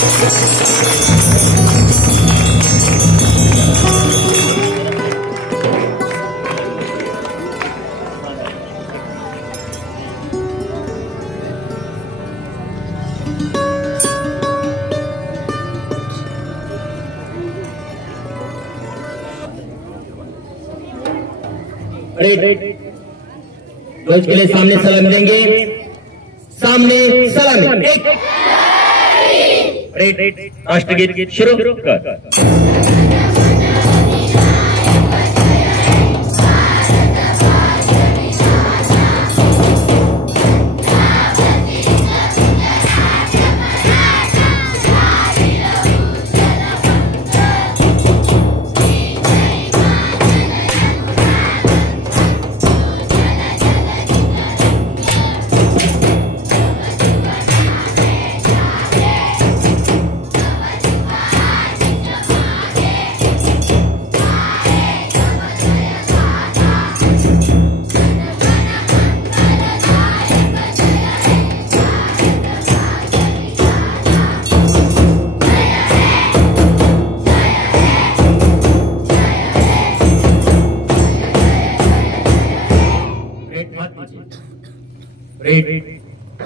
ध्वज के लिए सामने सलाम देंगे। सामने सलाम। राष्ट्रगीत शुरू कर।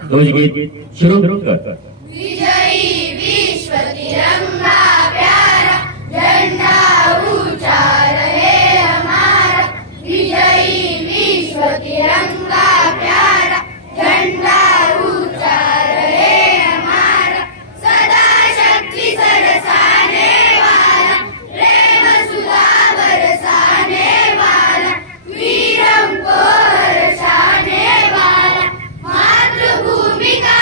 ध्वजगीत शुरू कर। विजयी विश्व तिरंगा प्यारा झंडा ऊंचा रहे हमारा। विजयी विश्व तिरंगा प्यारा झंडा ऊंचा रहे हमारा। सदा शक्ति सरसाने वाला प्रेम सुधा बरसाने वाला वीरम को हर्षाने वाला मातृभूमि का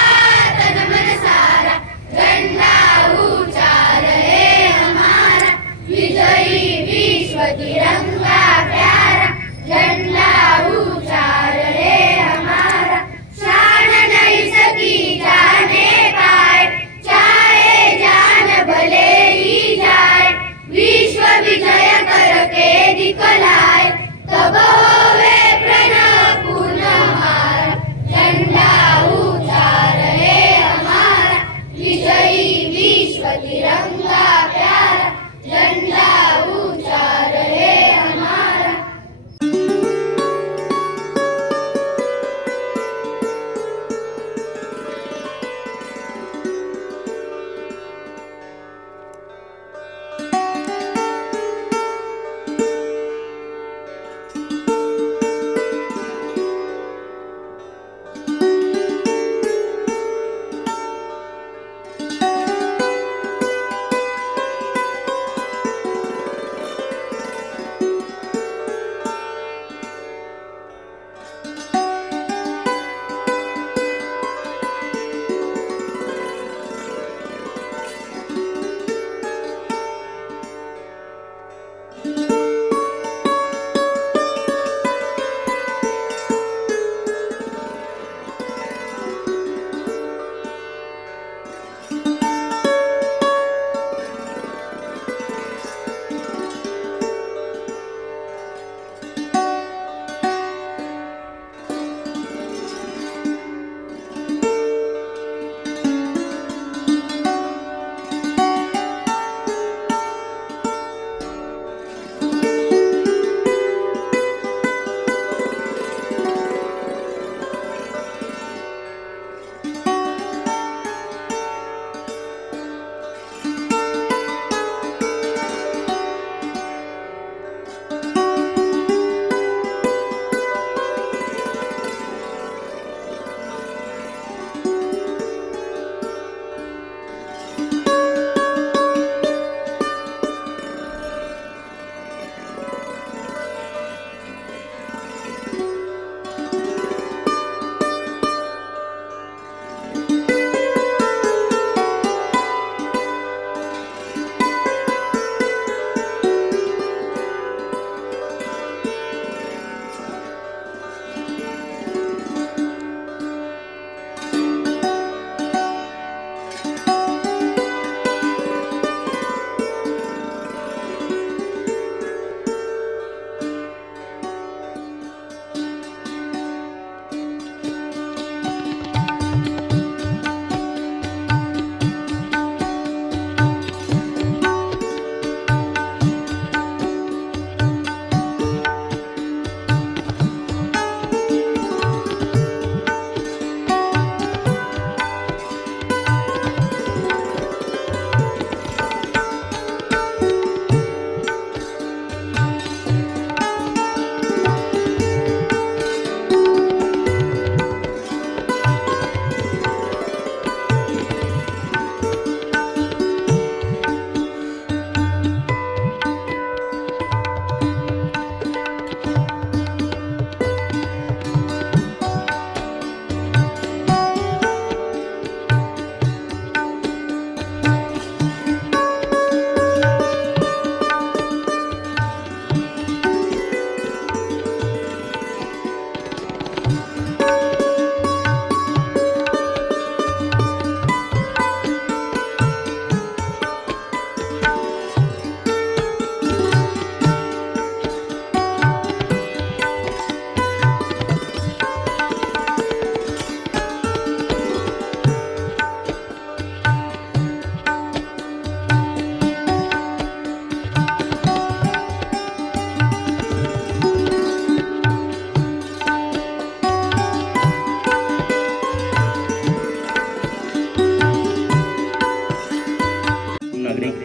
तन मन सारा झंडा ऊंचा रहे हमारा। विजयी विश्व तिरंगा प्यारा झंडा ऊंचा रहे हमारा। शान नहीं सकी जाने पाए चाहे जान भले ही जाए। विश्व विजय करके दिखलाए तब होवे प्रणव पूर्ण हमारा। झंडा ऊंचा रहे हमारा। विजयी विश्व तिरंगा प्यारा झंडा ऊंचा रहे हमारा।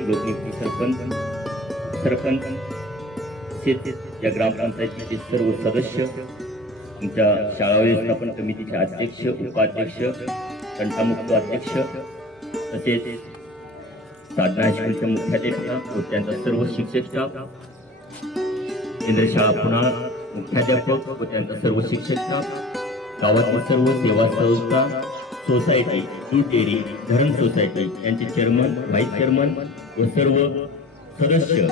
लोकनियुक्ती सरपंच या ग्रामपंचायतीचे सर्व सदस्य, आमच्या शाळा व्यवस्थापन समितीचे अध्यक्ष, उपाध्यक्ष, तंटामुक्त अध्यक्ष, तसेच साधना हायस्कूलच्या मुख्याध्यापिका व त्यांचा सर्व शिक्षक स्टाफ, केंद्र शाळा पुन्हा मुख्याध्यापक व त्यांचा सर्व शिक्षक स्टाफ, गावातील सर्व सेवा संस्था, सोसायटी, दूध डेअरी, धरण सोसायटी यांचे चेअरमन, व्हाईस चेअरमन व सर्व सदस्य,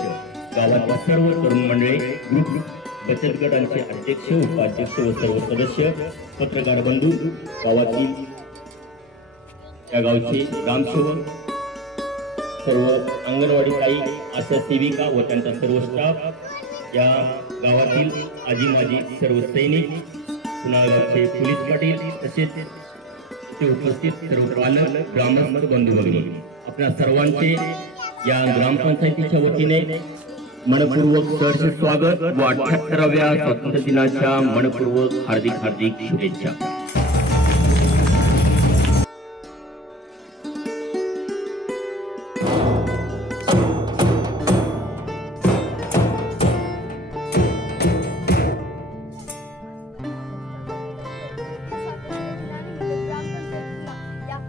गावातील सर्व तरुण मंडळी, ग्रुप, बचत गटांचे अध्यक्ष, उपाध्यक्ष व सर्व सदस्य, पत्रकार बंधू, गावातील त्या गावचे ग्रामसेवक, सर्व अंगणवाडी ताई, आशा सेविका व त्यांचा सर्व स्टाफ, या गावातील आजी माजी सर्व सैनिक, पुन्हा गावचे पोलीस पाटील, तसेच ते उपस्थित सर्व पालक, ग्रामस्थ बंधू भगिनी, आपल्या सर्वांचे या ग्रामपंचायतीच्या वतीने मनपूर्वक सहर्ष स्वागत व 78व्या स्वातंत्र्य दिनाच्या मनपूर्वक हार्दिक शुभेच्छा.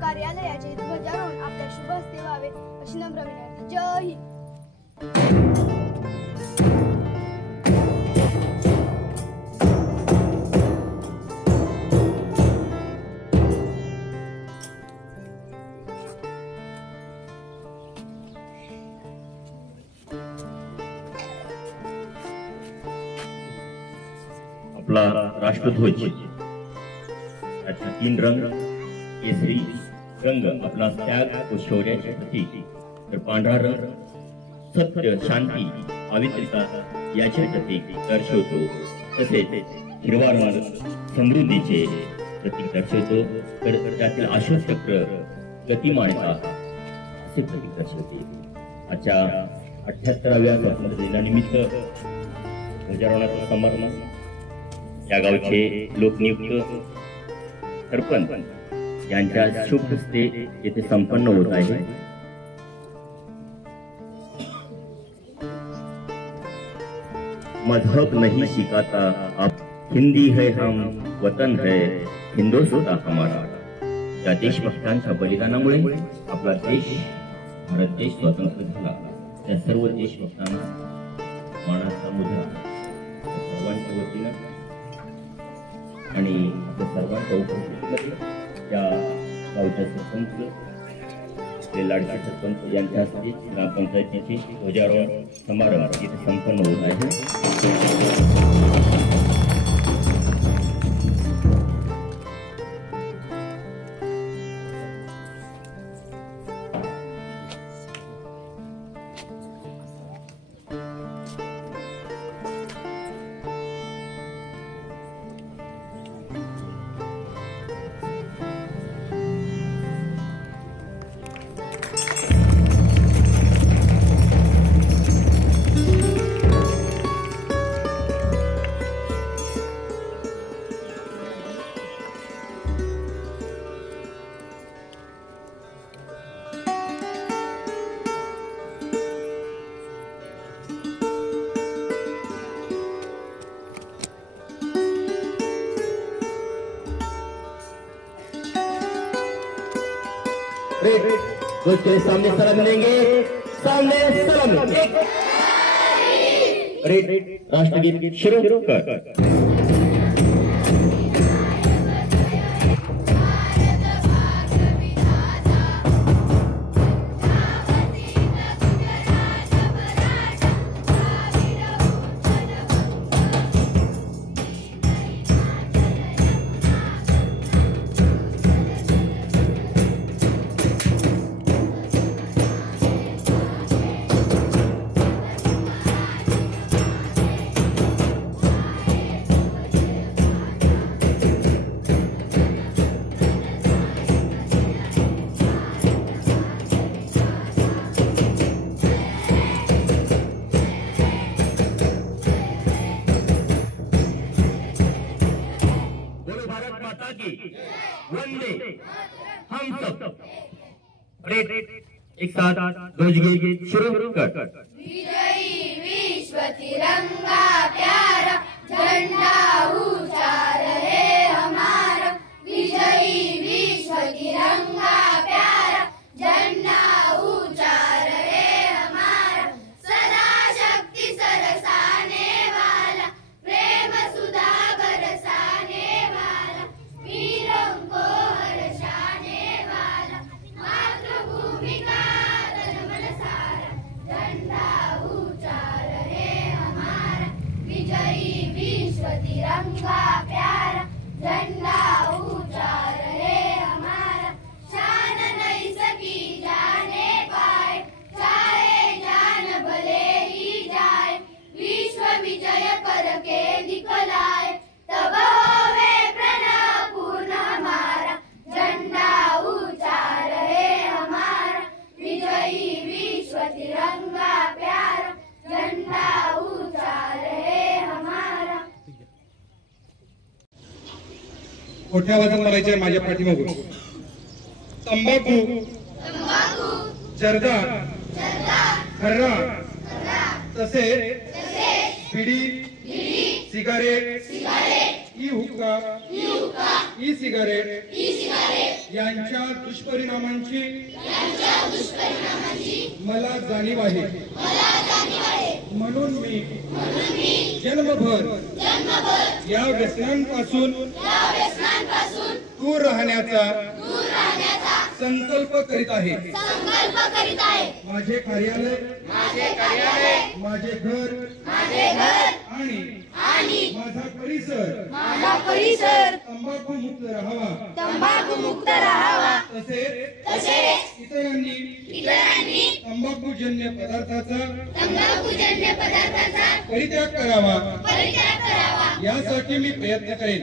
कार्यालयाचे ध्वजारोहण आपल्या शुभ हस्ते व्हावे अशी नम्र विनंती. जय हिंद. आपला राष्ट्रध्वज याचे 3 रंग, केसरी रंग आपला त्याग व शौर्याचे प्रतीक, तर पांढरा रंग सत्य, शांती, पवित्रता याचे प्रतीक दर्शवतो, तसेच हिरवा रंग समृद्धीचे प्रतीक दर्शवतो, तर त्यातील अशोक चक्र गतिमानता असे प्रतीक दर्शवते. आजच्या 78व्या स्वातंत्र्य दिनानिमित्त ध्वजारोहणाचा समारंभ या गावचे लोकनियुक्त सरपंच यांच्या शुभ हस्ते येथे संपन्न होत आहे. मजहब नहीं सिखाता अब हिंदी है हम, वतन है हिंदुस्तान हमारा. या देशभक्तांच्या बलिदानामुळे आपला देश, भारत देश स्वतंत्र झाला. त्या सर्व देशभक्तांना मानाचा मुद्रा सर्वांच्या वतीनं आणि सर्वांच्या उपस्थितीमध्ये या गावच्या सरपंच, लाडके सरपंच यांच्या हस्ते ग्रामपंचायतीचे ध्वजारोहण समारंभ इथे संपन्न होत आहे. उसके सामने सलाम लेंगे, सामने सलाम. राष्ट्रगीत शुरू कर. वंदे हम सब. एक साथ ध्वजगीत शुरू कर। विजयी विश्व तिरंगा प्यारा, झंडा ऊंचा रहे हमारा। विजयी विश्व तिरंगा प्यारा, झंडा ऊंचा रहे हमारा। सदा शक्ति सरसाने वाला, प्रेम सुधा बरसाने वाला, वीरों को हर्षाने वाला, मातृभूमि का तन मन सारा, झंडा ऊंचा रहे हमारा। विजयी विश्व तिरंगा प्यारा, झंडा ऊंचा रहे हमारा। शान नहीं सकी जाने पाए, चाहे जान भले ही जाए। विश्व विजय करके दिखलाए, तब होवे प्रणव पूर्ण हमारा। झंडा ऊंचा रहे हमारा। विजयी विश्व तिरंगा प्यारा, झंडा ऊंचा रहे हमारा। मोठ्या आवाजात म्हणायचे माझ्या पाठीमागून, तंबाखू जर्दा खर्रा तसेच बिडी सिगारेट ई हुक्का ई सिगारेट यांच्या दुष्परिणामांची मला जाणीव आहे। म्हणून मी जन्मभर या व्यसनांपासून दूर राहण्याचा संकल्प करीत आहे। माझे कार्यालय, माझे घर आणि माझा परिसर तंबाखू मुक्त राहावा। तसेच इतरांनी तंबाखूजन्य पदार्थाचा परित्याग करावा, यासाठी मी प्रयत्न करेन।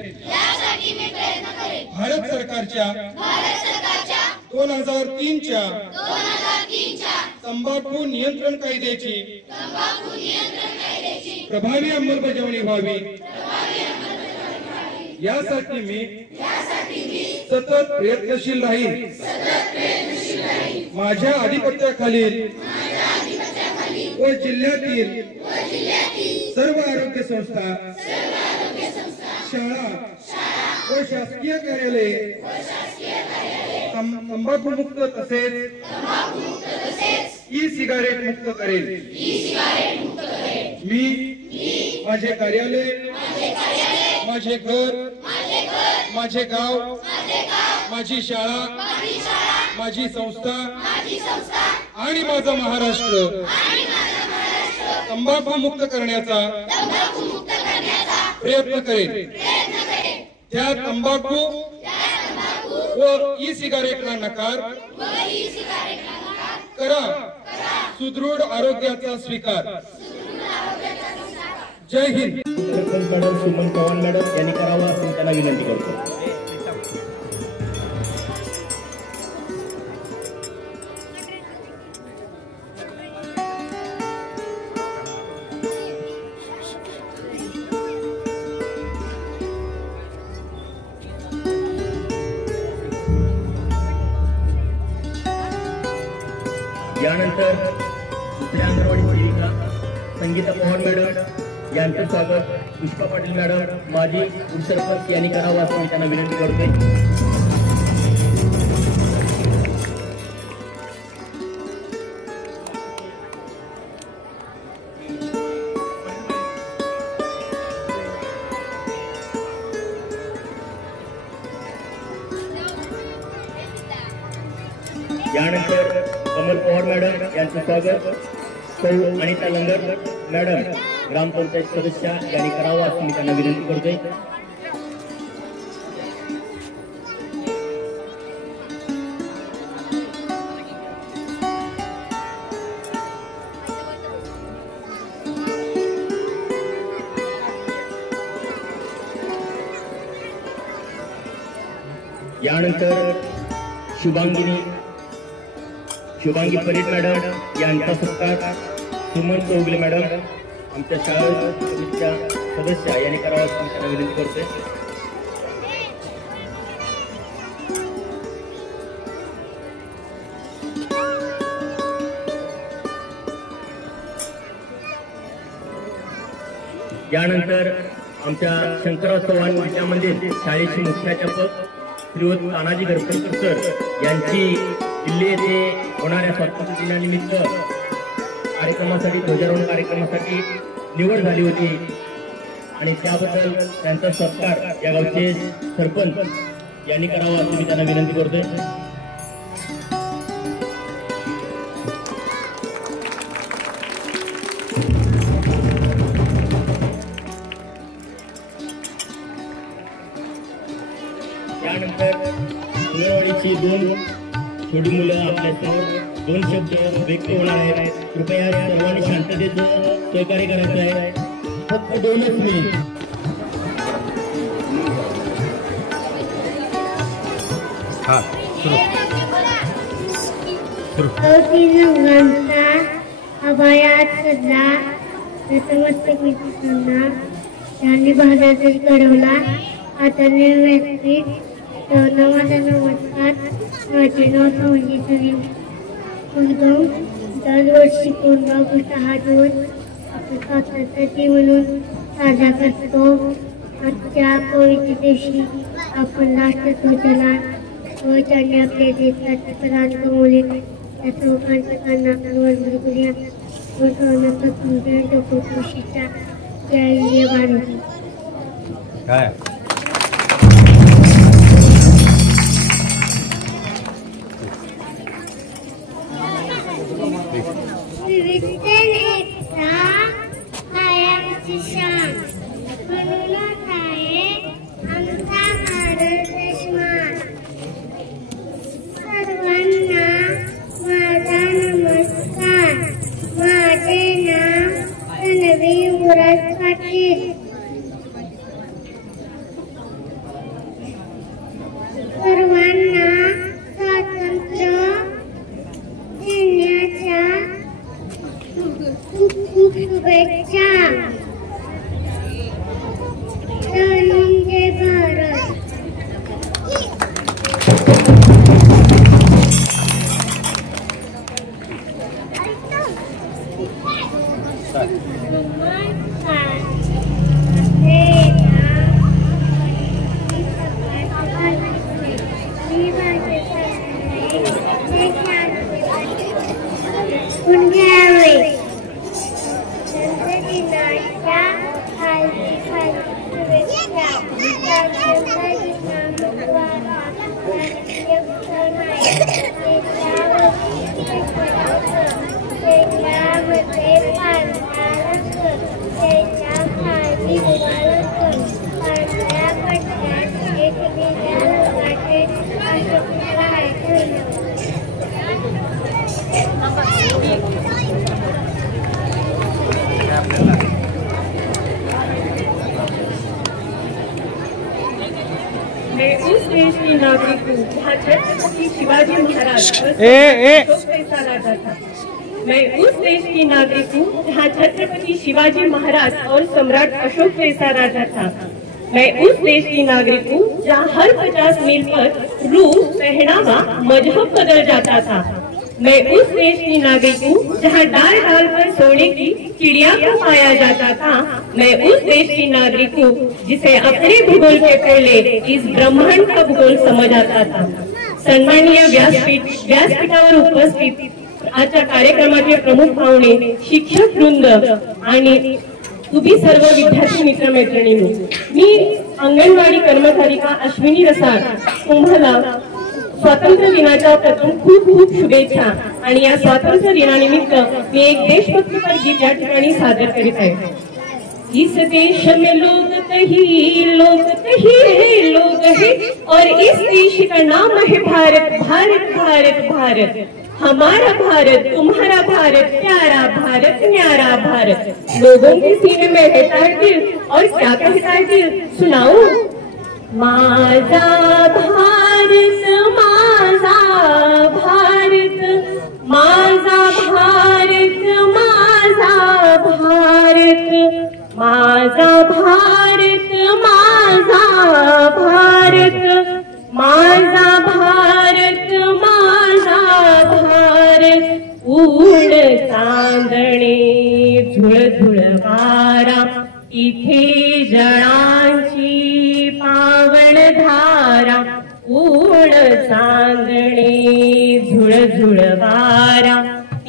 भारत सरकारच्या 2003च्या तंबाखू नियंत्रण कायद्याची प्रभावी अंमलबजावणी व्हावी, यासाठी मी सतत प्रयत्नशील राहील। माझ्या आधिपत्याखालील व जिल्ह्यातील सर्व आरोग्य संस्था, शाळा व शासकीय कार्यालये तंबाखू मुक्त तसेच ई सिगारेट मुक्त करेल। मी माझे कार्यालय, माझे घर, माझे गाव, माझी शाळा, माझी संस्था आणि माझा महाराष्ट्र तंबाखू मुक्त करण्याचा प्रयत्न करेन। त्या तंबाखू व ई सिगारेटला नकार करा, सुदृढ आरोग्याचा स्वीकार। जय हिंद। सरपंच मॅडम सुमन चव्हाण मॅडम यांनी करावा असं त्यांना विनंती करतो। यानंतर दुसऱ्या अंगणवाडी सेविका संगीता पवार मॅडम यांचं स्वागत पुष्पा पाटील मॅडम माजी उपसरपंच यांनी करावं असं मी त्यांना विनंती करते। यानंतर कमल पवार मॅडम यांचं स्वागत सौ अनिता लंगर मॅडम ग्रामपंचायत सदस्य यांनी करावं असं मी त्यांना विनंती करतोय। यानंतर शुभांगी परीट मॅडम यांचा सत्कार सुमन चौगले मॅडम आमच्या शाळा समितीच्या सदस्य यांनी करावा असं त्यांना विनंती करते। यानंतर आमच्या शंकरराव चव्हाण विद्या मंदिर शाळेचे मुख्याध्यापक श्रीयुत तानाजी गडकरकर सर यांची दिल्ली येथे होणाऱ्या स्वातंत्र्य दिनानिमित्त कार्यक्रमासाठी ध्वजारोहण कार्यक्रमासाठी निवड झाली होती आणि त्याबद्दल त्यांचा सत्कार या गावचे सरपंच यांनी करावा असं मी त्यांना विनंती करतोय. त्यानंतर अंगणवाडीची 2 छोटी मुलं आपल्यासमोर 2 शब्द व्यक्त होणार आहेत. कृपया सर्वांनी शांततेचं सहकार्य करायचं आहे. फक्त 2च मिनिट. अभयात सध्या नतमस्तक विचारला त्यांनी भारतातील घडवला हाताने व्यक्ती माझा नमस्कार. माझे नाव संगीतरी उद्गम. दरवर्षी 15 ऑगस्ट हा दिवस आपण स्वातंत्र्य दिन म्हणून साजरा करतो. आजच्या पवित्र दिवशी आपण राष्ट्रध्वजाला ध्वज आणि आपल्या देशाचे प्राण गमावले त्या सर्वांच्या कानावर वंदन करूया. खुशीचा जय भारत. मैं उस देश की नागरिक हूँ जहाँ छत्रपति शिवाजी महाराज मैं उस देश की नागरिक हूँ जहाँ छत्रपति शिवाजी महाराज और सम्राट अशोक जैसा राजा था। मैं उस देश की नागरिक हूँ जहाँ हर 50 मील पर रूप, पहनावा, मजहब बदल जाता था। मैं उस देश की नागरिक हूँ जहाँ डाल डाल पर सोने की चिड़िया को पाया जाता था। मैं उस देश की नागरिक हूँ जिसे अपने भूगोल के पहले इस ब्रह्मांड का भूगोल समझ आता था। सन्माननीय व्यासपीठावर उपस्थित आजच्या कार्यक्रमाचे प्रमुख पाहुणे, शिक्षक वृंद आणि तुम्ही सर्व विद्यार्थी मित्र मैत्रिणींनो, मी अंगणवाडी कर्मचारिका अश्विनी रसाळ तुम्हाला स्वातंत्र्य दिनाच्या प्रथम खूप खूप शुभेच्छा। आणि या स्वातंत्र्य दिनानिमित्त मी एक देशभक्तीपर गीत या ठिकाणी सादर करीत आहे। इस देश में लोग कहीं लोग हैं और इस देश का नाम है भारत भारत भारत भारत। हमारा भारत, तुम्हारा भारत, प्यारा भारत, न्यारा भारत। लोगों के सीने में रहता है दिल, और क्या कहता है दिल सुनाओ। माझा भारत, माझा भारत, माझा भारत, माझा भारत, माझा भारत, माझा भारत, माझा भारत, माझा भारत। ऊन चांदणे झुळझुळ वारा, ती इथे जळांची पावन धारा ऊण सांगणे झुळझुळ वारा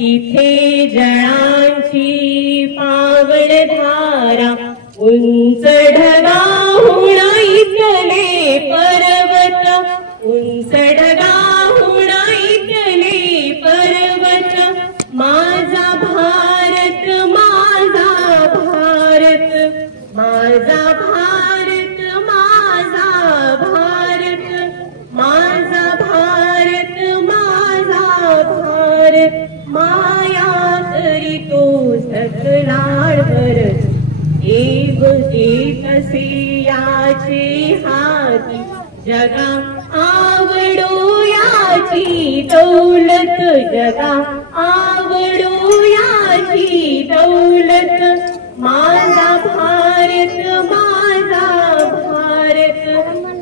इथे जळांची पावन धारा उंच ढगाहून इथले पर्वत उंच ढगाहून इथले पर्वत माझा भारत माझा भारत माझा भारत माझा भारत माझा भारत माझा भारत माया तरी तो सकलाळ भरत कसे याचे हाती जगा आवडो याची दौलत जगा आवडो याची दौलत माझा भारत माझा भारत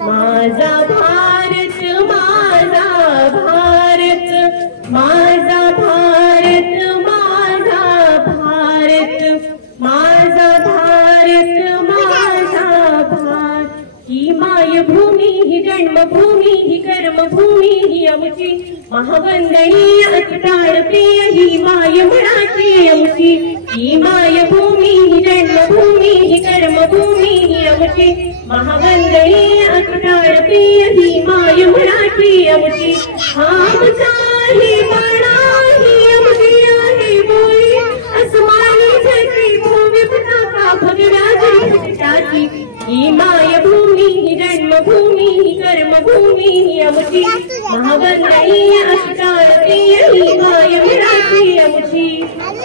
माझा भारत माझा भारत माझा भारत माझा भारत माझा भारत माझा भारत ही मायभूमी ही जन्मभूमी ही कर्मभूमी ही आमची महावंदनीय अतिताळ प्रिय ही माय म्हणाची आमची ही मायभूमी ही जन्मभूमी ही कर्मभूमी ही आमची महावंदनीय अतिताळ प्रिय ही माय म्हणाची आमची आमचा ही बाळा ही आमची आहे बोली अस्मानी झळकी भूमी पताका भगव्या जरी ही मायभूमी ही जन्मभूमी ही कर्मभूमी ही आमची महावंदनीय अतिताळ प्रिय ही माय म्हणाची आमची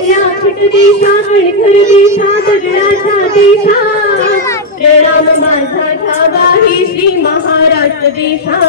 राखट देशा गणखर देशा दगडाच्या देशा प्रणाम माझा ठावा ही श्री महाराष्ट्र देशा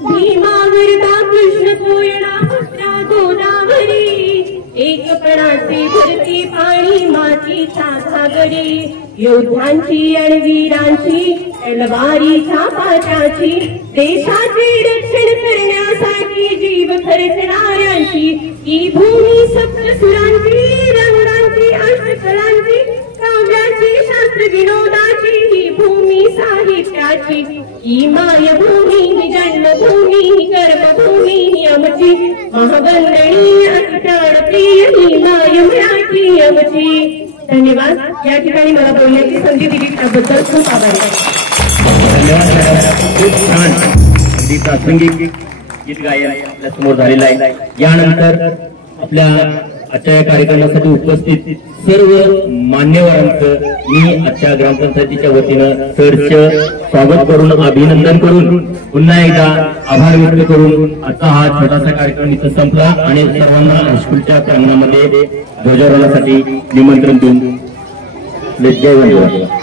भीमावरदा कृष्ण सोयणा पुत्रा गोदावरी एकपणाची धरती पाणी मातीचा घागरी योद्धांची आणि वीरांची तलवारीच्या पाटाची देशाचे रक्षण करण्यासाठी जीव खर्चणाऱ्यांची ही भूमी सप्तसुरांची रंगांची अष्टकलांची काव्याची शास्त्र विनोदाची ही भूमी साहित्याची ही मायभूमी ही जन्मभूमी ही कर्मभूमी ही आमची महावंदनीय अतिताळ प्रिय ही माय म्हणाची आमची धन्यवाद या ठिकाणी मला बोलण्याची संधी दिली त्याबद्दल खूप आभारी धन्यवाद खूप छान अगदी प्रासंगिक गीत गायन आपल्या समोर झालेलं आहे यानंतर आपल्या आजच्या या कार्यक्रमासाठी उपस्थित सर्व मान्यवरांचं मी आजच्या ग्रामपंचायतीच्या वतीनं सहर्ष स्वागत करून अभिनंदन करून पुन्हा एकदा आभार व्यक्त करून आजचा हा छोटासा कार्यक्रम इथं संपला आणि सर्वांना हायस्कूलच्या प्रांगणामध्ये ध्वजारोहणासाठी निमंत्रण देऊन जय वंदे.